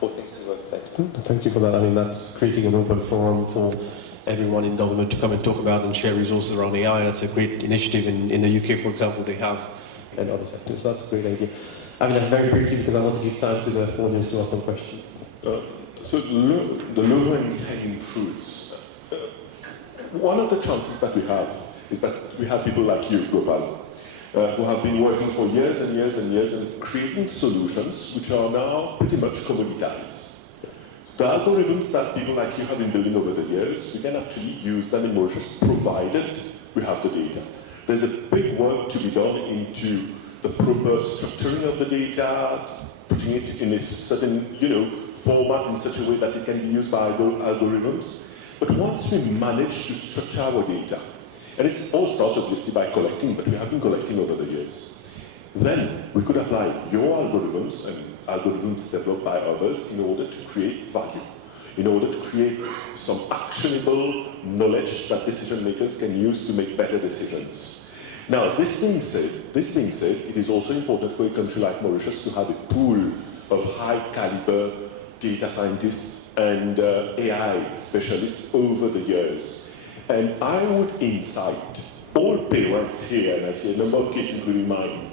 all things to work. Thanks. Thank you for that. I mean, that's creating an open forum for everyone in government to come and talk about and share resources around AI. That's a great initiative in the UK, for example, they have, and other sectors. So that's a great idea. I mean, very briefly, because I want to give time to the audience to ask some questions. So the low-hanging fruits. One of the chances that we have is that we have people like you, Gopal, who have been working for years and years and years and creating solutions which are now pretty much commoditized. The algorithms that people like you have been building over the years, we can actually use them in Mauritius, provided we have the data. There's a big work to be done into the proper structuring of the data, putting it in a certain, format in such a way that it can be used by algorithms. But once we manage to structure our data, and it all starts obviously by collecting, but we have been collecting over the years, then we could apply your algorithms and algorithms developed by others in order to create value, in order to create some actionable knowledge that decision makers can use to make better decisions. Now, this being said, it is also important for a country like Mauritius to have a pool of high caliber data scientists and AI specialists over the years. And I would incite all parents here, and I see a number of kids including mine,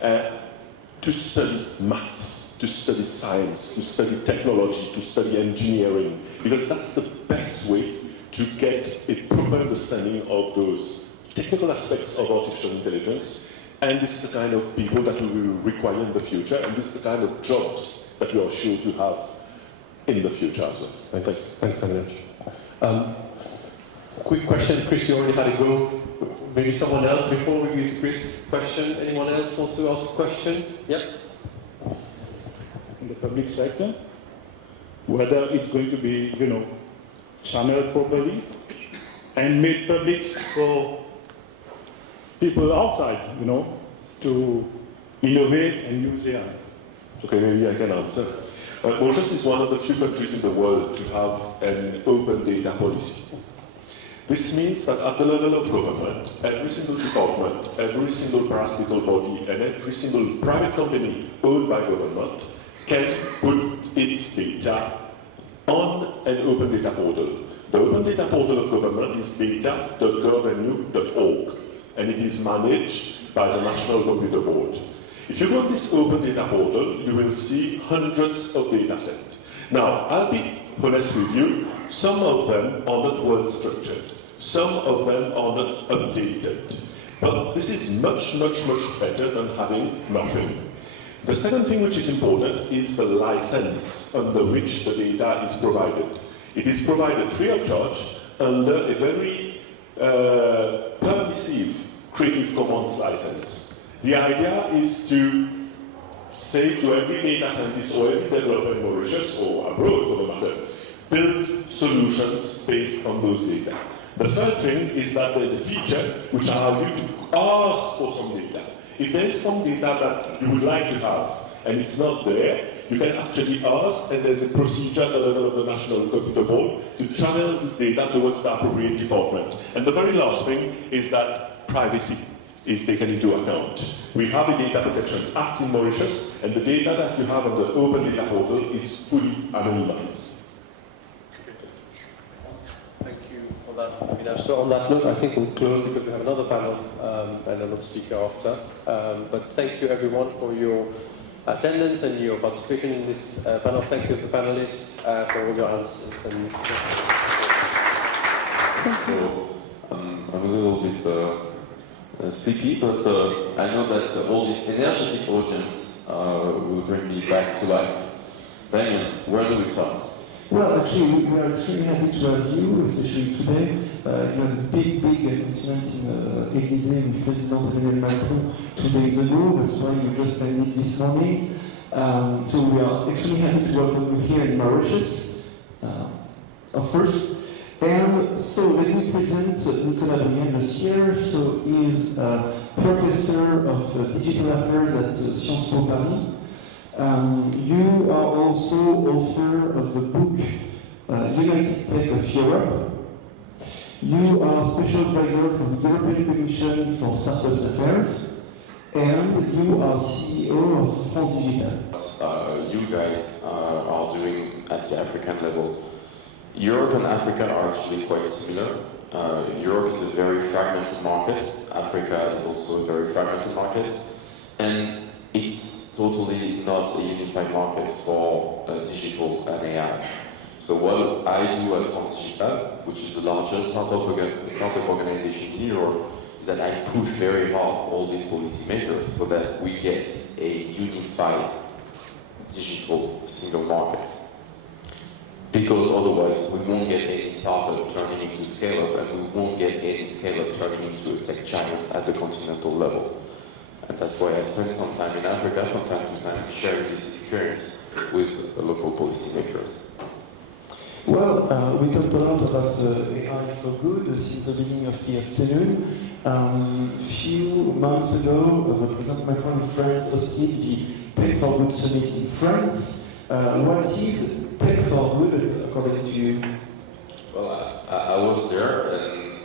to study maths, to study science, to study technology, to study engineering, because that's the best way to get a proper understanding of those technical aspects of artificial intelligence. And this is the kind of people that we will require in the future, and this is the kind of jobs that we are sure to have in the future as well. Thanks very much. Quick question, Chris, you already had a go. Maybe someone else before we give to Chris. Question, anyone else wants to ask a question? Yep. In the public sector, whether it's going to be, channeled properly and made public for people outside, to innovate and use AI. Okay, maybe I can answer. Mauritius is one of the few countries in the world to have an open data policy. This means that at the level of government, every single department, every single parasitical body, and every single private company owned by government can put its data on an open data portal. The open data portal of government is data.gov.nu.org, and it is managed by the National Computer Board. If you go to this open data portal, you will see hundreds of data sets. Now, I'll be honest with you, some of them are not well structured. Some of them are not updated. But this is much, much, much better than having nothing. The second thing which is important is the license under which the data is provided. It is provided free of charge under a very permissive Creative Commons license. The idea is to say to every data scientist or every developer in Mauritius or abroad for the matter, build solutions based on those data. The third thing is that there's a feature which allows you to ask for some data. If there's some data that you would like to have and it's not there, you can actually ask, and there's a procedure at the level of the National Computer Board to channel this data towards the appropriate department. And the very last thing is that privacy is taken into account. We have a Data Protection Act in Mauritius, and the data that you have on the Open Data Portal is fully anonymized. Thank you for that, Avinash. So on that note, I think we'll close because we have another panel and another speaker after. But thank you everyone for your attendance and your participation in this panel. Thank you to the panelists for all your answers. So I'm a little bit sleepy, but I know that all this energetic audience will bring me back to life. Damien, where do we start? Well, actually, we are extremely happy to have you, especially today. You had a big announcement in Élysée with President Emmanuel Macron 2 days ago. That's why you just ended this morning. So we are extremely happy to welcome you here in Mauritius, of course. And so let me present Nicolas Brienne-Lecière. So he is professor of digital affairs at Sciences Po Paris. You are also author of the book United Tech of Europe. You are special advisor for the European Commission for Startups Affairs. and you are CEO of France Digital. You guys are doing at the African level. Europe and Africa are actually quite similar. Europe is a very fragmented market. Africa is also a very fragmented market. And it's totally not a unified market for digital and AI. So what I do at France Digital, which is the largest startup organization in Europe, is that I push very hard all these policymakers so that we get a unified digital single market. Because otherwise we won't get any startup turning into scale-up, and we won't get any scale-up turning into a tech giant at the continental level. And that's why I spend some time in Africa from time to time sharing this experience with the local policymakers. Well, we talked a lot about AI for good since the beginning of the afternoon. Few months ago, President Macron in France hosted the Tech for Good summit in France. What is Tech for Good according to you? Well, I was there, and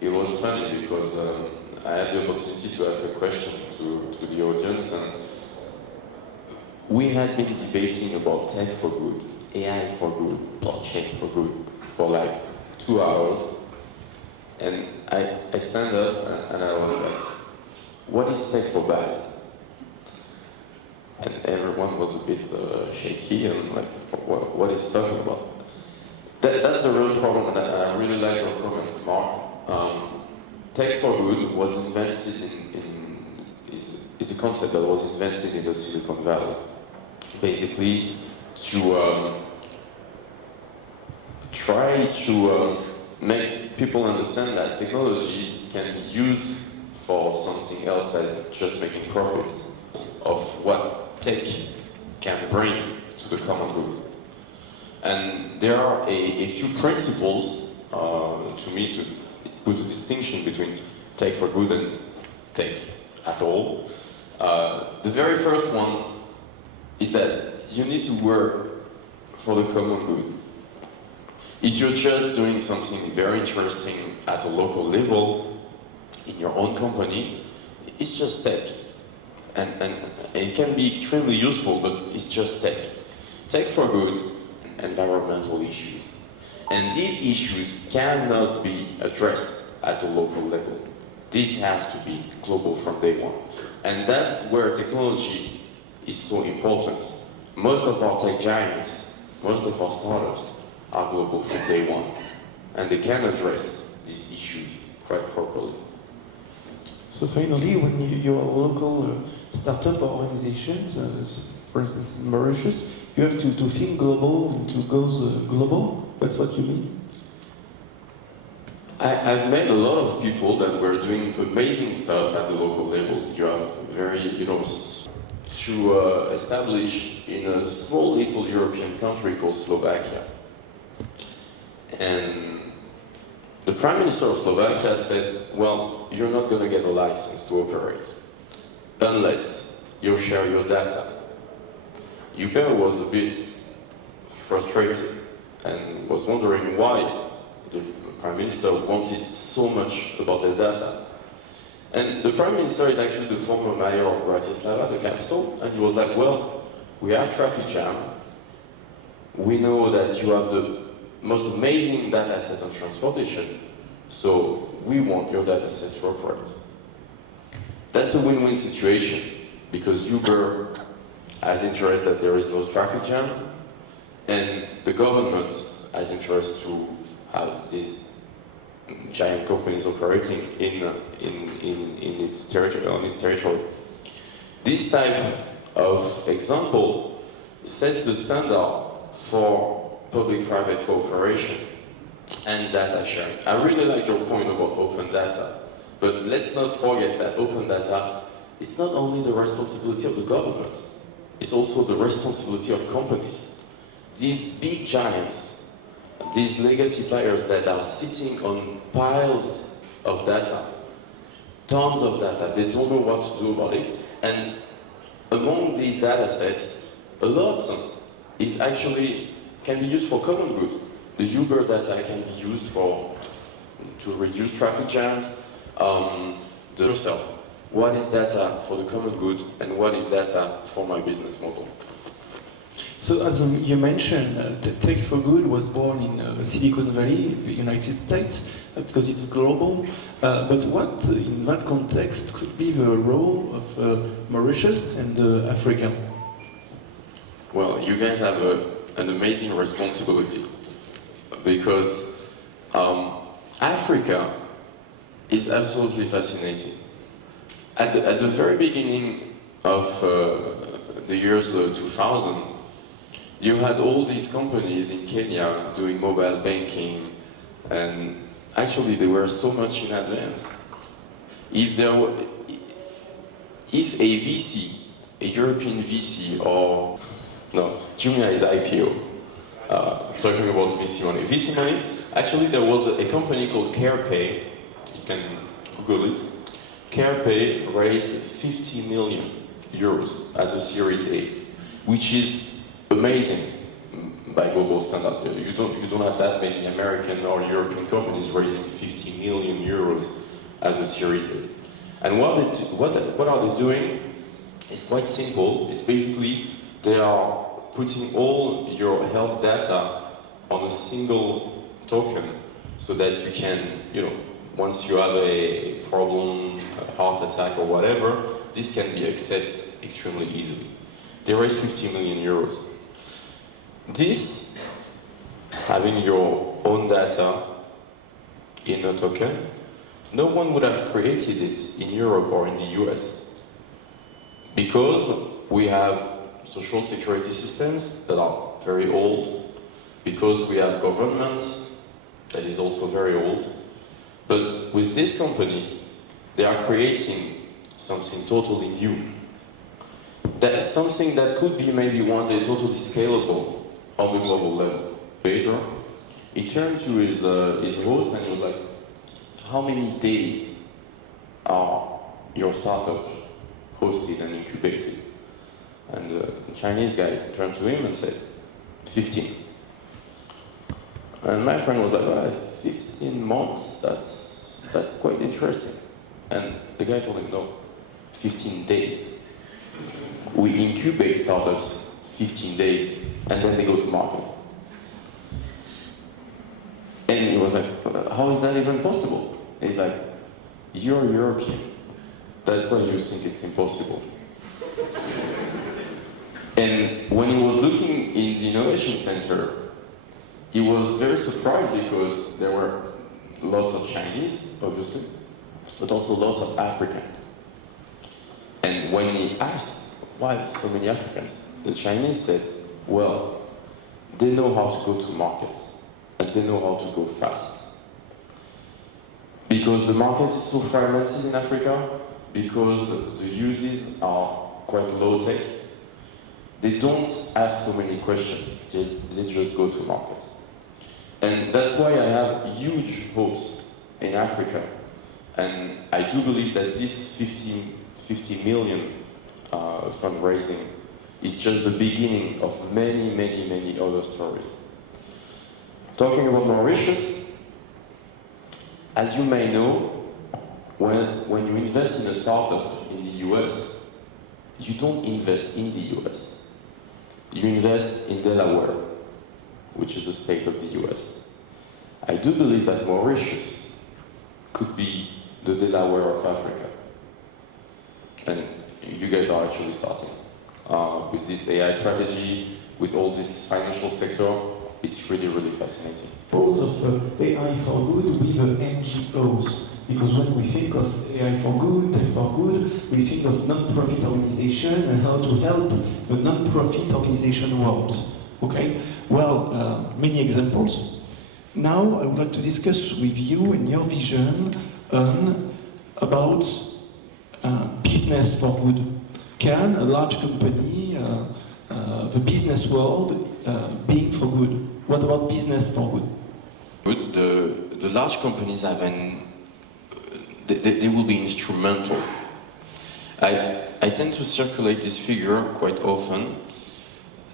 it was funny because I had the opportunity to ask a question to the audience, and we had been debating about tech for good, AI for good, blockchain for good, for like 2 hours. And I stand up and I was like, what is tech for bad? And everyone was a bit shaky and like, what is he talking about? That's the real problem, and I really like your comments, Mark. Tech for good was invented is a concept that was invented in the Silicon Valley, basically to try to make people understand that technology can be used for something else than just making profits of what tech can bring to the common good. And there are a few principles to me to put a distinction between tech for good and tech at all. The very first one is that you need to work for the common good. If you're just doing something very interesting at a local level in your own company, it's just tech. And it can be extremely useful, but it's just tech. Tech for good, environmental issues. And these issues cannot be addressed at the local level. This has to be global from day one. And that's where technology is so important. Most of our tech giants, most of our startups are global from day one. And they can address these issues quite properly. So finally, when you are local startup organizations, for instance in Mauritius, you have to think global and to go global. That's what you mean? I've met a lot of people that were doing amazing stuff at the local level. You have very, to establish in a small little European country called Slovakia. And the Prime Minister of Slovakia said, well, you're not going to get a license to operate unless you share your data. Uber was a bit frustrated and was wondering why the Prime Minister wanted so much about their data. And the Prime Minister is actually the former mayor of Bratislava, the capital, and he was like, well, we have traffic jam. We know that you have the most amazing data set on transportation, so we want your data set to operate. That's a win-win situation, because Uber has interest that there is no traffic jam, and the government has interest to have these giant companies operating in its territory, on its territory. This type of example sets the standard for public-private cooperation and data sharing. I really like your point about open data, but let's not forget that open data is not only the responsibility of the government, it's also the responsibility of companies. These big giants, these legacy players that are sitting on piles of data, tons of data, they don't know what to do about it, and among these data sets, a lot is actually can be used for common good. The Uber data can be used to reduce traffic jams. Yourself. what is data for the common good and what is data for my business model. So as you mentioned, Tech for Good was born in Silicon Valley, the United States, because it's global. But what, in that context, could be the role of Mauritius and Africa? Well, you guys have an amazing responsibility because Africa is absolutely fascinating. At the very beginning of the years 2000, you had all these companies in Kenya doing mobile banking, and actually they were so much in advance. If a VC, a European VC, or no, Jumia is IPO. Talking about VC money. VC money, actually there was a company called CarePay, you can Google it. CarePay raised 50 million euros as a Series A, which is amazing by global standard. You don't have that many American or European companies raising 50 million euros as a Series A. And what are they doing? It's quite simple. It's basically they are putting all your health data on a single token so that you can, once you have a problem, a heart attack or whatever, this can be accessed extremely easily. They raised 50 million euros. This, having your own data in a token, no one would have created it in Europe or in the US. Because we have social security systems that are very old, because we have governments that is also very old. But with this company, they are creating something totally new. That's something that could be maybe one day totally scalable on the global level. Later, he turned to his host and he was like, how many days are your startup hosted and incubated? And the Chinese guy turned to him and said, 15. And my friend was like, 15 months, that's quite interesting. And the guy told him, no, 15 days. We incubate startups 15 days, and then they go to market. And he was like, how is that even possible? And he's like, you're European. That's why you think it's impossible. And when he was looking in the Innovation Center, he was very surprised because there were lots of Chinese, obviously, but also lots of Africans. And when he asked why so many Africans, the Chinese said, well, they know how to go to markets and they know how to go fast. Because the market is so fragmented in Africa, because the uses are quite low-tech, they don't ask so many questions, they just go to market. And that's why I have huge hopes in Africa. And I do believe that this 50 million fundraising is just the beginning of many, many, many other stories. Talking about Mauritius, as you may know, when you invest in a startup in the US, you don't invest in the US. You invest in Delaware, which is the state of the US. I do believe that Mauritius could be the Delaware of Africa. And you guys are actually starting. With this AI strategy, with all this financial sector, it's really, really fascinating. Both of AI for good with NGOs. Because when we think of AI for good, Tech for Good, we think of non-profit organization and how to help the non-profit organization world. Okay? Well, many examples. Now I would like to discuss with you and your vision about business for good. Can a large company, the business world, being for good? What about business for good? The large companies have they will be instrumental. I tend to circulate this figure quite often.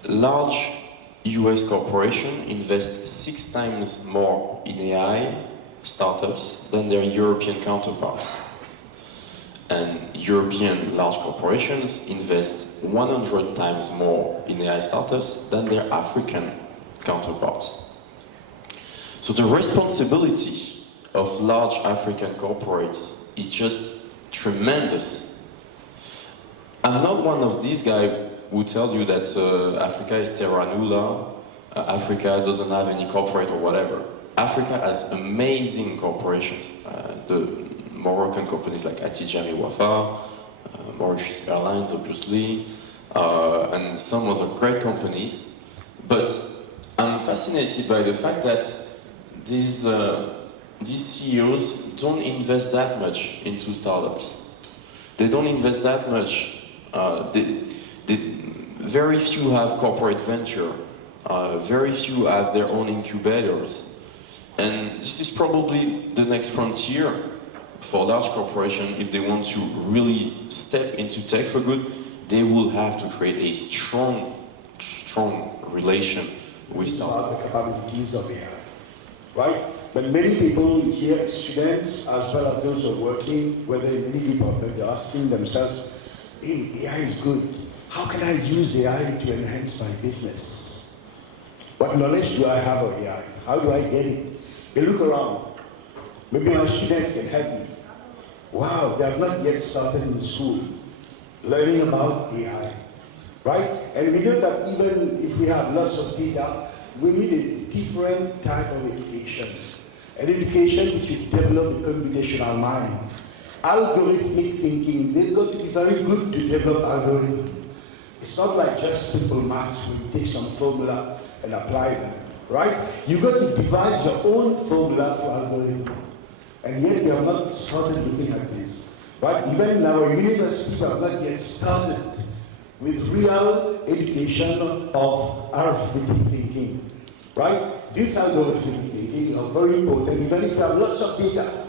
Large US corporations invest 6 times more in AI startups than their European counterparts. And European large corporations invest 100 times more in AI startups than their African counterparts. So the responsibility of large African corporates is just tremendous. I'm not one of these guys who tell you that Africa is terra nulla, Africa doesn't have any corporate or whatever. Africa has amazing corporations. The Moroccan companies like Atijani Wafa, Mauritius Airlines obviously, and some other great companies. But I'm fascinated by the fact that these CEOs don't invest that much into startups. They don't invest that much. Very few have corporate venture. Very few have their own incubators. And this is probably the next frontier for large corporations. If they want to really step into tech for good, they will have to create a strong relation with startups. The capabilities of AI, right? But many people here, students as well as those who are working, whether in any department, they're asking themselves, hey, AI is good. How can I use AI to enhance my business? What knowledge do I have of AI? How do I get it? They look around. Maybe my students can help me. Wow, they have not yet started in school learning about AI, right? And we know that even if we have lots of data, we need a different type of education. An education which will develop a computational mind. Algorithmic thinking, they've got to be very good to develop algorithms. It's not like just simple maths where you take some formula and apply them, right? You've got to devise your own formula for algorithm. And yet we have not started looking at this, right? Even in our university, we have not yet started with real education of arithmetic thinking, right? These algorithmic thinking are very important. Even if you have lots of data,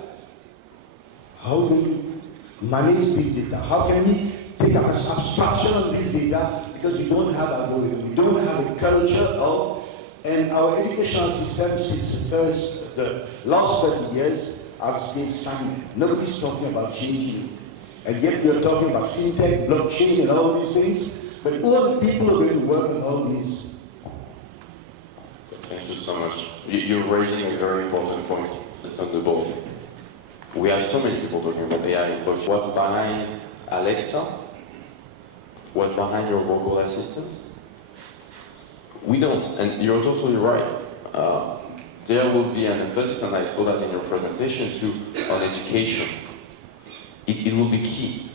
how do you manage this data? How can we take an abstraction of this data because we don't have algorithm, we don't have a culture of, and our educational system since the last 30 years have stayed stagnant. Nobody's talking about changing. And yet we are talking about fintech, blockchain, and all these things. But who are the people who are going to work on all these? Thank you so much. You're raising a very important point. It's on the board. We have so many people talking about AI and blockchain. What's behind Alexa? What's behind your vocal assistant? We don't, and you're totally right. There will be an emphasis, and I saw that in your presentation too, on education. It will be key.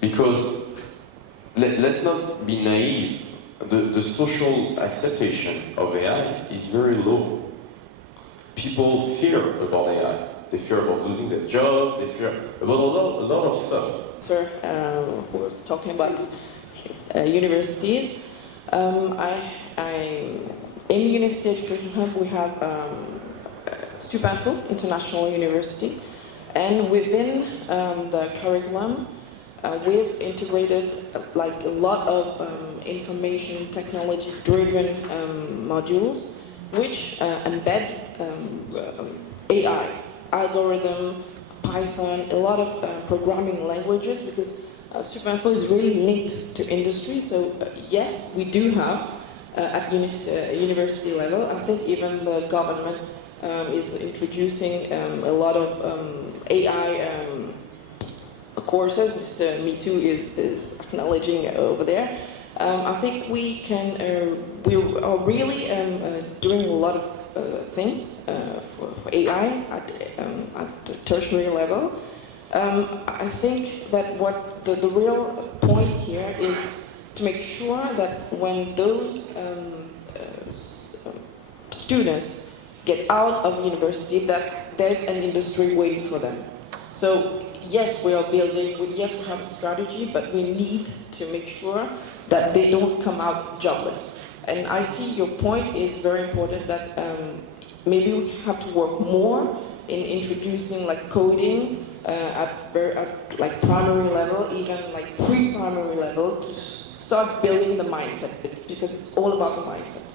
Because let's not be naive. The social acceptation of AI is very low. People fear about AI. They fear about losing their job. They fear about a lot of stuff. Sir, who was talking about universities. In University Education Hub, we have Stupinfo, International University, and within the curriculum, we've integrated like a lot of information technology-driven modules, which embed AI, algorithm, Python, a lot of programming languages, because Stupinfo is really linked to industry. So yes, we do have at university level. I think even the government is introducing a lot of AI courses. Mr. Me Too is acknowledging over there. I think we are really doing a lot of things for AI at the tertiary level. I think that what the real point here is to make sure that when those students get out of university, that there's an industry waiting for them. So yes, we are building, yes, we have a strategy, but we need to make sure that they don't come out jobless. And I see your point is very important, that maybe we have to work more in introducing like coding at like primary level, even like pre-primary level, to start building the mindset, because it's all about the mindset.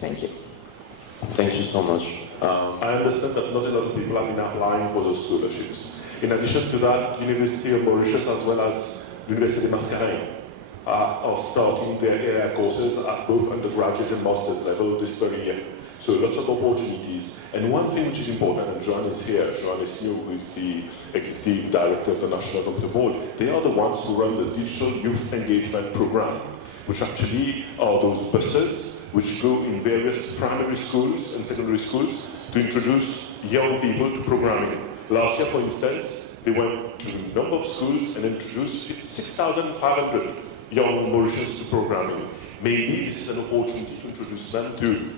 Thank you. Thank you so much. I understand that not a lot of people have been applying for those scholarships. In addition to that, University of Mauritius as well as University of Mascarenhas are starting their AI courses at both undergraduate and master's level this very year. So lots of opportunities. And one thing which is important, and Joan is here, Joan Esniu, who is the executive director of the National Computer Board, they are the ones who run the Digital Youth Engagement Program, which actually are those buses which go in various primary schools and secondary schools to introduce young people to programming. Last year, for instance, they went to a number of schools and introduced 6,500 young Mauritians to programming. Maybe this is an opportunity to introduce them to,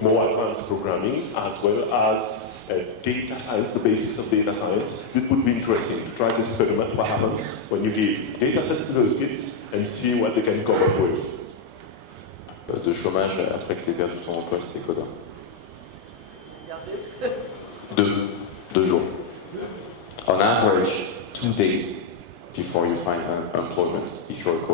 more advanced programming as well as data science, the basis of data science. It would be interesting to try to experiment what happens when you give data sets to those kids and see what they can come up with. De chômage après que tu aies perdu ton emploi, c'était quoi? 2 jours. On average, 2 days before you find employment if you're a